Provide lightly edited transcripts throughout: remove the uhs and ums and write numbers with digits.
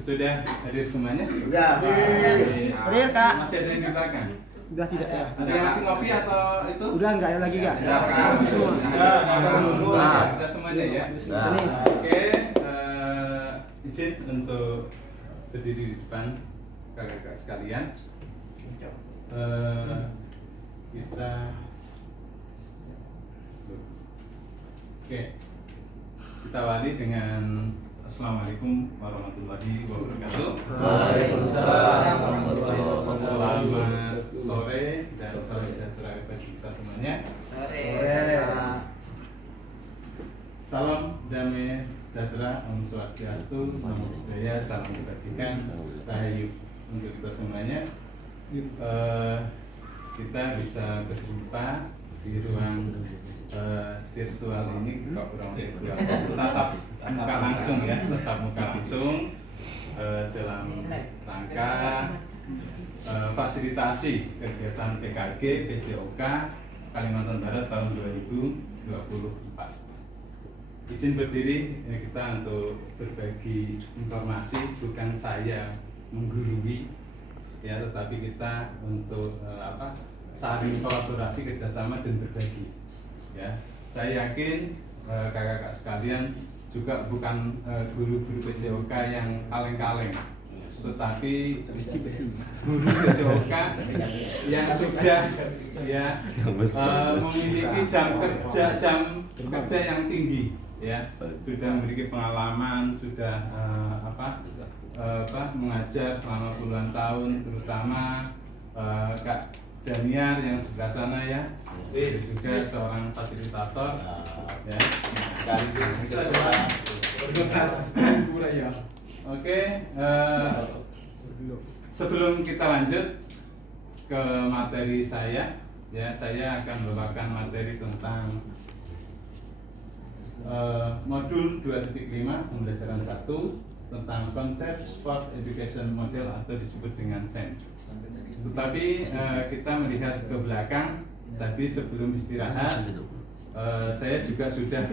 Sudah hadir semuanya? Sudah. Hadir, Kak. Masih ada yang di belakang? Udah tidak ya? Ada yang ngasih kopi atau itu? Udah enggak lagi enggak? Ada semuanya ya. Oke, izin untuk berdiri di depan kakak-kakak sekalian. Kita awali dengan Assalamualaikum warahmatullahi wabarakatuh. Waalaikumsalam warahmatullahi wabarakatuh. Selamat sore dan salam sejahtera bagi kita semuanya. Salam damai sejahtera, Om Swastiastu, Namo Buddhaya, salam kebajikan, Rahayu untuk kita semuanya. Kita bisa berjumpa di ruang virtual ini, kok ruang virtual tetap muka langsung ya, tetap muka langsung dalam rangka fasilitasi kegiatan PKG PJOK Kalimantan Barat tahun 2024. Izin berdiri kita untuk berbagi informasi, bukan saya menggurui ya, tetapi kita untuk saling kolaborasi, kerjasama dan berbagi ya. Saya yakin kakak-kakak sekalian juga bukan guru-guru PJOK yang kaleng-kaleng, tetapi guru PJOK yang sudah ya memiliki jam kerja yang tinggi ya, sudah memiliki pengalaman, sudah mengajar selama puluhan tahun, terutama Kak Daniar yang sebelah sana ya, juga seorang fasilitator ya. Itu adalah oke. Sebelum kita lanjut ke materi saya ya, saya akan membawakan materi tentang modul 2.5 pembelajaran 1 tentang konsep Sports Education Model atau disebut dengan SEM. Tetapi kita melihat ke belakang tadi sebelum istirahat, saya juga sudah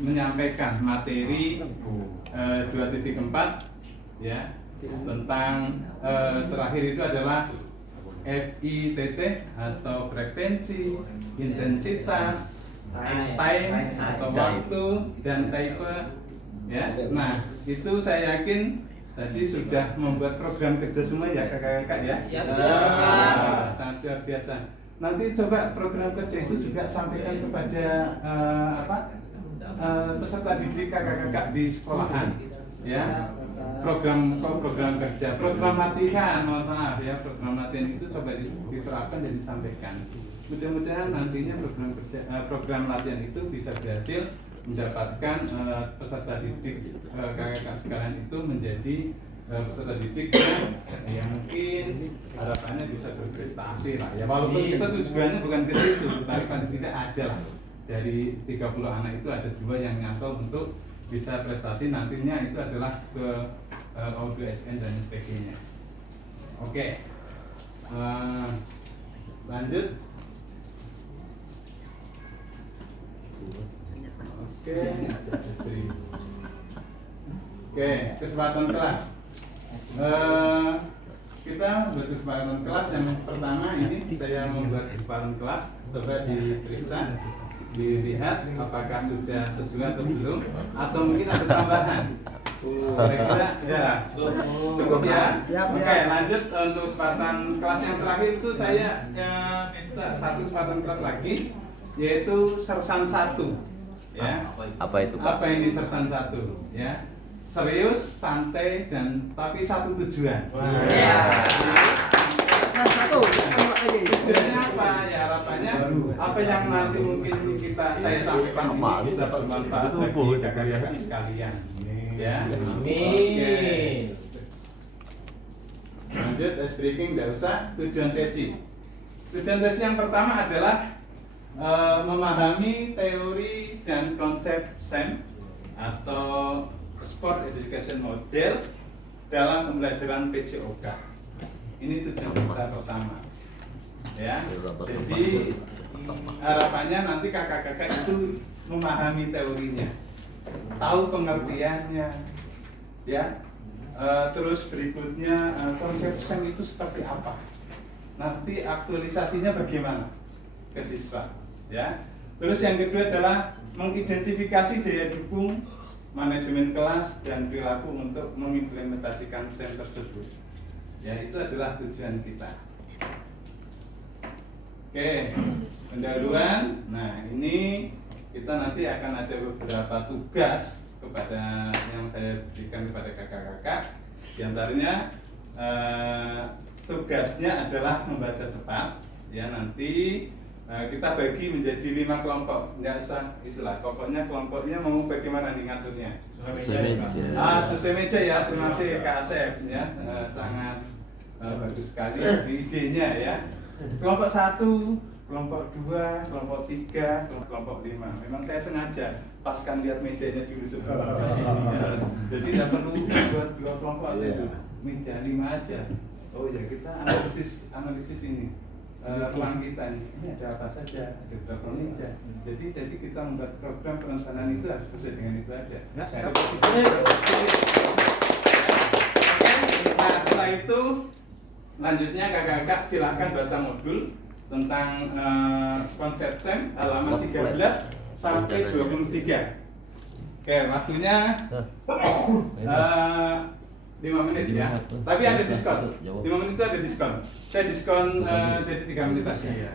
menyampaikan materi 2.4 ya, tentang terakhir itu adalah FITT atau frekuensi, intensitas, time atau waktu, dan type ya. Nah, itu saya yakin tadi sudah membuat program kerja semua ya kakak-kakak ya. Sangat luar biasa. Nanti coba program kerja itu juga sampaikan kepada peserta didik kakak-kakak di sekolahan ya. Program kerja, program latihan, mohon maaf ya, program latihan itu coba diterapkan dan disampaikan. Mudah-mudahan nantinya program latihan itu bisa berhasil mendapatkan peserta didik kakak-kakak sekalian itu menjadi peserta didik yang mungkin harapannya bisa berprestasi lah ya. Walaupun kita tujuannya bukan ke situ, tapi paling tidak ada lah dari 30 anak itu ada 2 yang nyantol untuk bisa prestasi, nantinya itu adalah ke O2SN dan sebagainya. Oke, lanjut. Oke, kesempatan kelas. Kita buat kesempatan kelas yang pertama ini saya membuat kesempatan kelas. Coba diperiksa, dilihat apakah sudah sesuai atau belum, atau mungkin ada tambahan. Kira-kira ya cukup ya. Oke, lanjut untuk kesempatan kelas yang terakhir itu saya minta satu kesempatan kelas lagi, yaitu Sersan 1 ya. Apa itu, Pak? Apa ini Sersan 1 ya? Serius, santai, dan tapi satu tujuan. Tujuannya apa? Ya harapannya apa yang nanti mungkin saya sampaikan ini bisa bermanfaat bagi kakak-kakak sekalian. Ya. Amin. Lanjut, ice breaking, tidak usah. Tujuan sesi yang pertama adalah memahami teori dan konsep SEM atau Sport Education Model dalam pembelajaran PJOK. Ini tujuan kita pertama. Ya, jadi harapannya nanti kakak-kakak itu memahami teorinya, tahu pengertiannya, ya. Terus berikutnya konsep SEM itu seperti apa? Nanti aktualisasinya bagaimana ke siswa, ya. Terus yang kedua adalah mengidentifikasi daya dukung manajemen kelas dan perilaku untuk mengimplementasikan SEM tersebut. Ya, itu adalah tujuan kita. Oke, pendahuluan. Nah, ini kita nanti akan ada beberapa tugas kepada yang saya berikan kepada kakak-kakak. Di antaranya tugasnya adalah membaca cepat. Ya, nanti kita bagi menjadi 5 kelompok. Nggak usah itulah. Pokoknya kelompoknya mau bagaimana nih ngaturnya? Sesuai meja. Sesuai meja ya. Terima kasih Kak Asep ya. Sangat bagus sekali idenya ya. Kelompok 1, kelompok 2, kelompok 3, kelompok 5. Memang saya sengaja paskan lihat mejanya dulu sebelum. Jadi tidak perlu buat 2 kelompok aja itu. Meja 5 aja. Oh ya, kita analisis ini. Ruang kita ini ada apa saja, ada berapa meja. Jadi kita membuat program perencanaan itu harus sesuai dengan itu aja. Nah, setelah itu lanjutnya kakak-kakak silakan baca modul tentang konsep SEM halaman 13 sampai 23. Oke, waktunya 5 menit ya. Tapi ada diskon. 5 menit itu ada diskon. Saya diskon jadi 3 menit aja.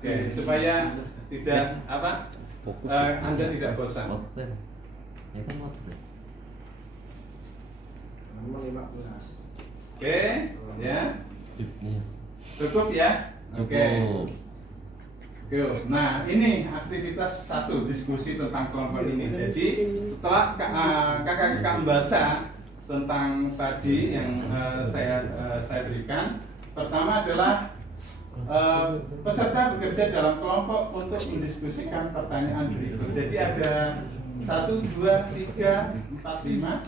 Oke, supaya tidak apa? Anda tidak bosan. Ya kan motor. Oke, ya. Cukup ya? Oke. Nah, ini aktivitas 1, diskusi tentang kelompok ini. Jadi, setelah kakak-kakak membaca tentang tadi yang saya berikan, pertama adalah peserta bekerja dalam kelompok untuk mendiskusikan pertanyaan berikut. Jadi ada 1, 2, 3, 4, 5.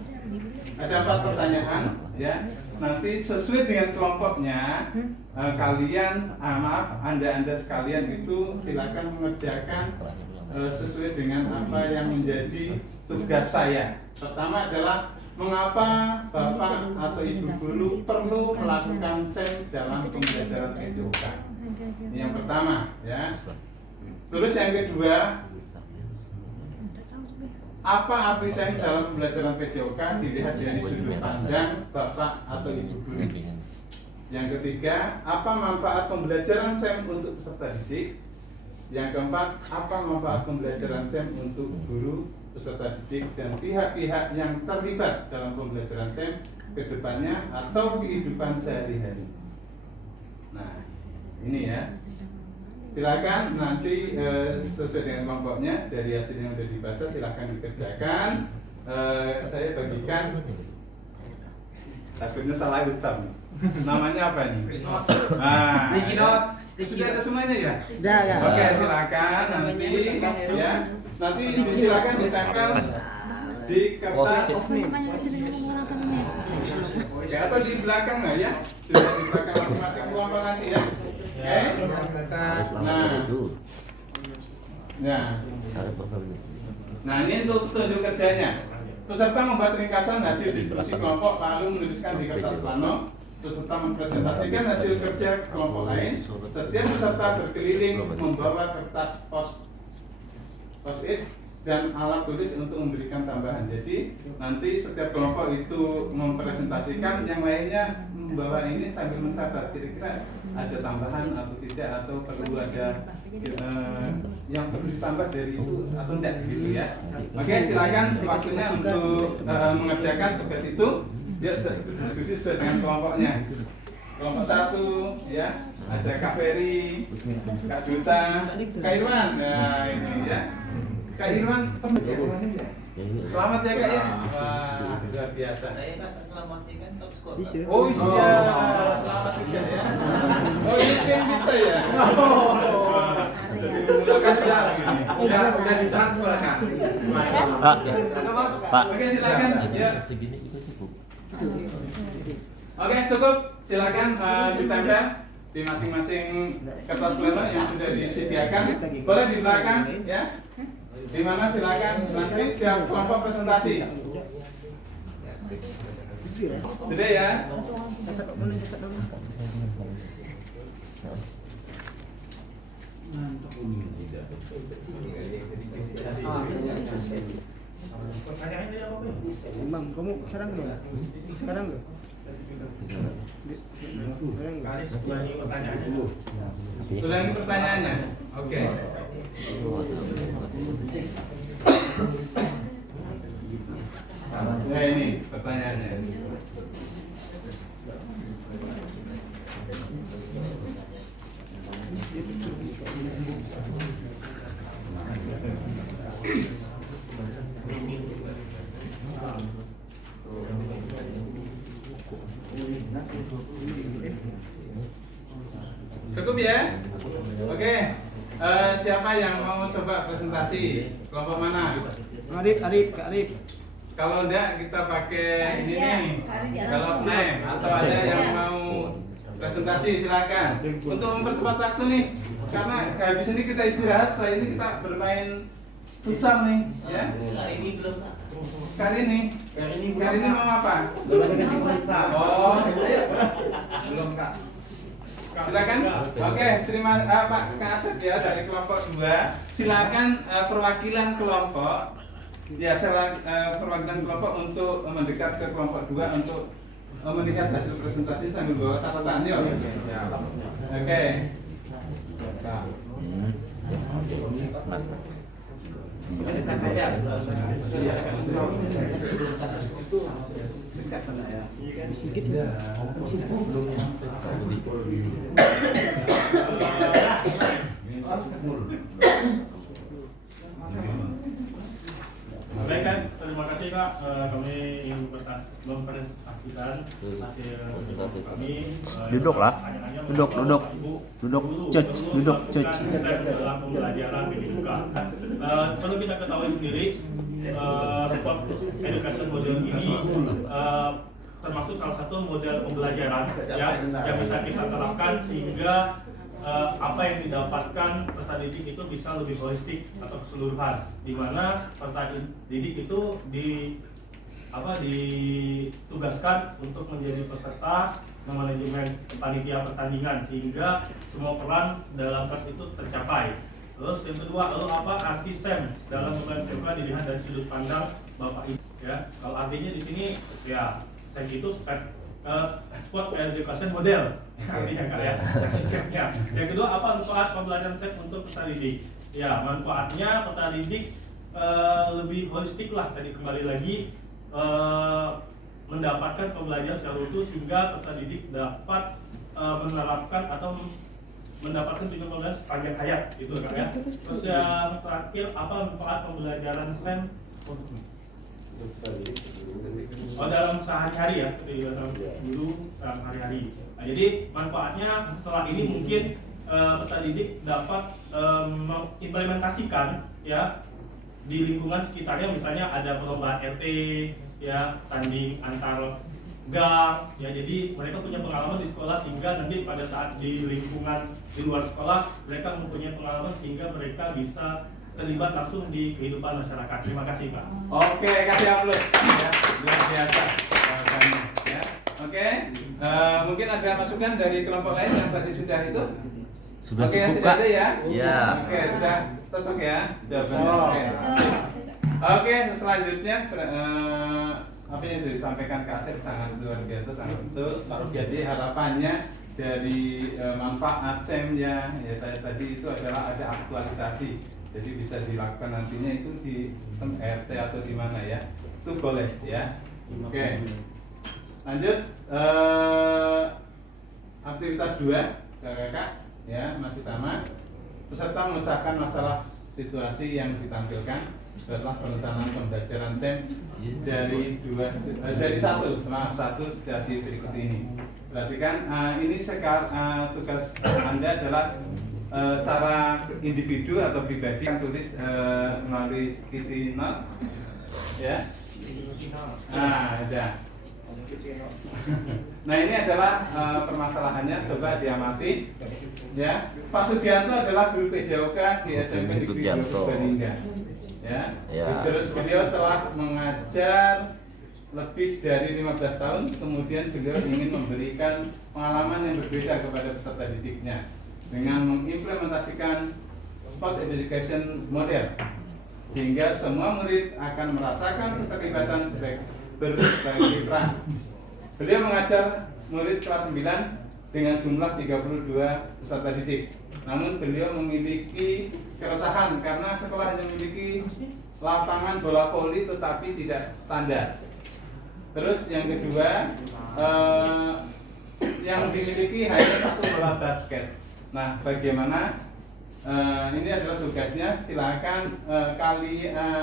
Ada 4 pertanyaan, ya. Nanti sesuai dengan kelompoknya, kalian, anda sekalian itu silakan mengerjakan sesuai dengan apa yang menjadi tugas saya. Pertama adalah mengapa Bapak atau Ibu guru perlu melakukan SEM dalam pembelajaran PJOK. Ini yang pertama, ya. Terus yang kedua, apa arti SEM dalam pembelajaran PJOK dilihat dari sudut pandang Bapak atau Ibu guru. Yang ketiga, apa manfaat pembelajaran SEM untuk peserta didik. Yang keempat, apa manfaat pembelajaran SEM untuk guru, peserta didik, dan pihak-pihak yang terlibat dalam pembelajaran SEM ke depannya atau kehidupan sehari-hari. Nah, ini ya. Silakan nanti sesuai dengan kelompoknya dari hasil yang sudah dibaca silakan dikerjakan. Saya bagikan. Takutnya salah ucap. Namanya apa ini? Nah, sudah ada semuanya ya? Sudah ya. Oke, silakan nanti ya. Nanti silakan ditempel di kertas. Oke, atau di belakang lah ya. Sudah di belakang masing-masing kelompok nanti ya. Oke. Nah, ini untuk petunjuk kerjanya. Peserta membuat ringkasan hasil diskusi kelompok lalu menuliskan di kertas plano. Peserta mempresentasikan hasil kerja kelompok lain. Setiap peserta berkeliling membawa kertas post-it dan alat tulis untuk memberikan tambahan. Jadi nanti setiap kelompok itu mempresentasikan, yang lainnya membawa ini sambil mencatat kira-kira ada tambahan atau tidak, atau perlu ada yang perlu ditambah dari itu atau tidak gitu ya. Oke, silakan waktunya untuk mengerjakan tugas itu. Dia diskusi sesuai dengan kelompoknya. Kelompok 1 ya, ada Kak Ferry, Kak Duta, Kak Irwan. Nah, ini ya. Kak Irwan, teman ya temannya ya. Selamat ya Kak ya. Wah, luar biasa. Saya kan selama sih kan top score. Oh iya, selamat juga ya. Oh ini tim kita ya. Memulakan sudah begini. Udah ditransfer kan? Pak. Pak. Oke, silakan. Ya. Segini itu cukup. Oke, cukup. Silakan ditempel di masing-masing kertas pleno yang sudah disediakan. Boleh di belakang, ya. Di mana silakan nanti setiap kelompok presentasi. Sudah ya. Bang, kamu sekarang belum? Sekarang enggak? Sudah ini pertanyaannya. Oke. Nah ini pertanyaannya. Cukup ya? Oke. Siapa yang mau coba presentasi? Kelompok mana? Arif. Kalau enggak kita pakai ini nih. Kalau name atau ada yang mau presentasi silakan. Untuk mempercepat waktu nih. Karena habis ini kita istirahat, setelah ini kita bermain futsal nih, ya. Karini mau apa? Oh, belum Kak. Silakan. Oke, terima Pak Kak Asep ya dari kelompok 2. Silakan perwakilan kelompok. Ya, perwakilan kelompok untuk mendekat ke kelompok 2 untuk melihat hasil presentasi sambil bawa catatan yuk. Oke. Baik kan, terima kasih Kak. Kami ingin mempresentasikan hasil kami. Duduklah. Duduk. Duduk. Dalam pembelajaran BPJUKA. Perlu kita ketahui sendiri, sport education model ini termasuk salah satu model pembelajaran ya, yang bisa kita terapkan sehingga apa yang didapatkan peserta didik itu bisa lebih holistik atau keseluruhan, di mana peserta didik itu ditugaskan untuk menjadi peserta manajemen panitia pertandingan sehingga semua peran dalam kelas itu tercapai. Terus yang kedua, lalu apa arti SEM dalam pembelajaran SMK dilihat dari sudut pandang Bapak Ibu ya. Kalau artinya di sini ya SEM itu sport education model artinya Kak ya. Saksikannya. Yang kedua, apa manfaat pembelajaran SEM untuk peserta didik? Ya, manfaatnya peserta didik lebih holistik lah, tadi kembali lagi mendapatkan pembelajaran secara utuh sehingga peserta didik dapat menerapkan atau mendapatkan tujuan pembelajaran sepanjang hayat gitu kan ya. Terus yang terakhir, apa manfaat pembelajaran STEM dalam sehari-hari ya, dalam guru dalam hari-hari. Nah, jadi manfaatnya setelah ini mungkin peserta didik dapat mengimplementasikan ya di lingkungan sekitarnya, misalnya ada perlombaan RT ya, tanding antar gang ya, jadi mereka punya pengalaman di sekolah sehingga nanti pada saat di lingkungan di luar sekolah mereka mempunyai pengalaman sehingga mereka bisa terlibat langsung di kehidupan masyarakat. Terima kasih Pak. Oke, kasih aplaus ya, luar biasa jawabannya ya. Oke, mungkin ada masukan dari kelompok lain yang tadi sudah itu? Sudah Oke, cukup, tidak Kak? ada ya? Ya. Oke, sudah cocok ya jawabannya. Oke, selanjutnya apa yang disampaikan Kak Asep sangat luar biasa, sangat betul. Jadi harapannya dari manfaat SEM-nya ya tadi itu adalah ada aktualisasi. Jadi bisa dilakukan nantinya itu di RT atau di mana ya. Itu boleh ya. Oke. Lanjut aktivitas 2 Kakak ya, masih sama. Peserta memecahkan masalah situasi yang ditampilkan setelah perencanaan pembelajaran SEM dari satu situasi berikut ini. Berarti kan ini tugas Anda adalah cara individu atau pribadi yang tulis melalui sticky note, ya. Nah, ada. Nah, ini adalah permasalahannya, coba diamati, ya. Pak Sugianto adalah guru PJOK di SMP Negeri 12 Balingga, ya. Terus beliau telah mengajar lebih dari 15 tahun, kemudian beliau ingin memberikan pengalaman yang berbeda kepada peserta didiknya dengan mengimplementasikan sport education model, sehingga semua murid akan merasakan keterlibatan berbagai kiprah. Beliau mengajar murid kelas 9 dengan jumlah 32 peserta didik. Namun beliau memiliki keresahan karena sekolah hanya memiliki lapangan bola voli tetapi tidak standar. Terus yang kedua, yang dimiliki hanya satu bola basket. Nah, bagaimana? Ini adalah tugasnya. Silakan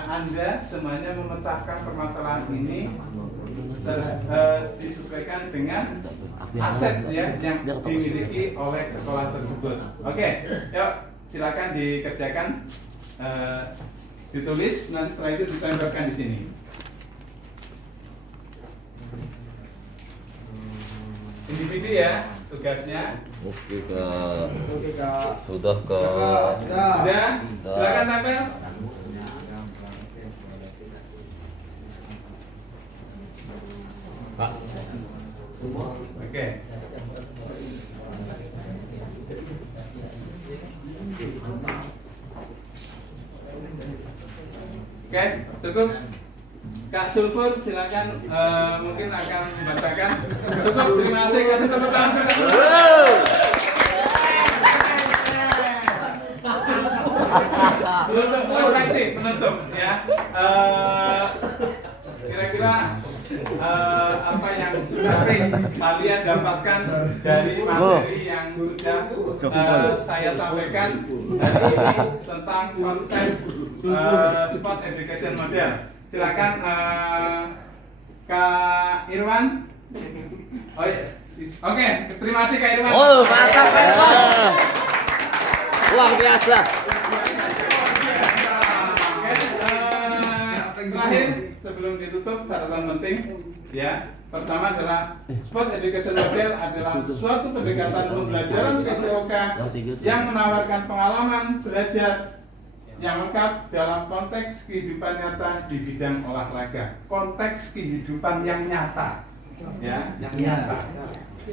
Anda semuanya memecahkan permasalahan ini disesuaikan dengan aset ya yang dimiliki oleh sekolah tersebut. Oke, yuk silakan dikerjakan, ditulis, nanti setelah itu ditempelkan di sini. Individu ya tugasnya. Oke Kak. Sudah Kak. Sudah. Silakan tempel. Pak. Oke. Oke, cukup. Kak Sulfur, silakan mungkin akan membacakan. Cukup, terima kasih. Kasih tepuk tangan Kak Sulfur. Untuk refleksi penutup ya. Kira-kira apa yang sudah kalian dapatkan dari materi yang sudah saya sampaikan hari ini tentang konsep sport education model. Silakan Kak Irwan. Oh iya. Oke, terima kasih Kak Irwan. Oh, mantap Kak Irwan. Luar biasa. Terakhir sebelum ditutup catatan penting ya. Pertama adalah sport education model adalah suatu pendekatan pembelajaran PJOK yang menawarkan pengalaman belajar yang lengkap dalam konteks kehidupan nyata di bidang olahraga. Konteks kehidupan yang nyata, ya, yang nyata.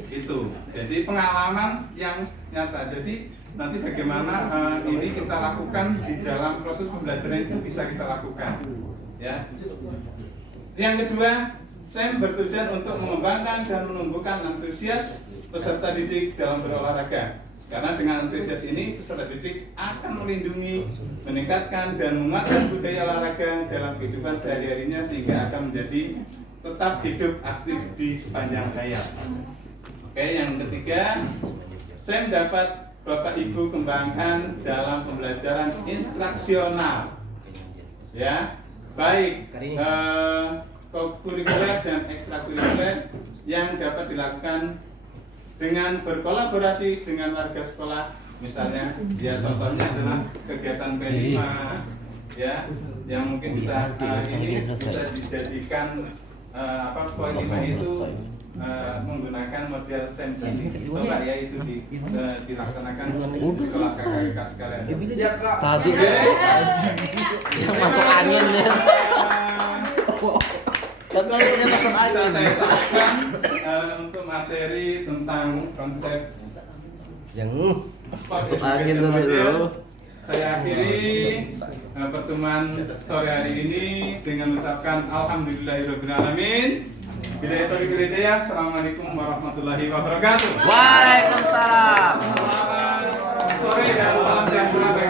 Itu. Jadi pengalaman yang nyata. Jadi nanti bagaimana ini kita lakukan di dalam proses pembelajaran itu bisa kita lakukan, ya. Yang kedua, saya bertujuan untuk mengembangkan dan menumbuhkan antusias peserta didik dalam berolahraga. Karena dengan antusias ini, peserta didik akan melindungi, meningkatkan, dan menguatkan budaya olahraga dalam kehidupan sehari-harinya sehingga akan menjadi tetap hidup aktif di sepanjang hayat. Oke, yang ketiga, saya mendapat Bapak Ibu kembangkan dalam pembelajaran instruksional, ya, baik kurikuler dan ekstrakurikuler yang dapat dilakukan dengan berkolaborasi dengan warga sekolah, misalnya ya contohnya adalah kegiatan P5 ya, yang mungkin bisa ini bisa dijadikan poin 5 itu menggunakan model sensi. Coba ya itu dilaksanakan di sekolah kakak sekalian. Siap Kak. Tadi yang masuk angin ya. Contohnya masuk angin. Saya sampaikan untuk materi tentang konsep Yang masuk angin dulu. Saya akhiri pertemuan sore hari ini dengan mengucapkan alhamdulillahirobbilalamin. Assalamualaikum warahmatullahi wabarakatuh. Waalaikumsalam. Selamat sore dan salam sejahtera.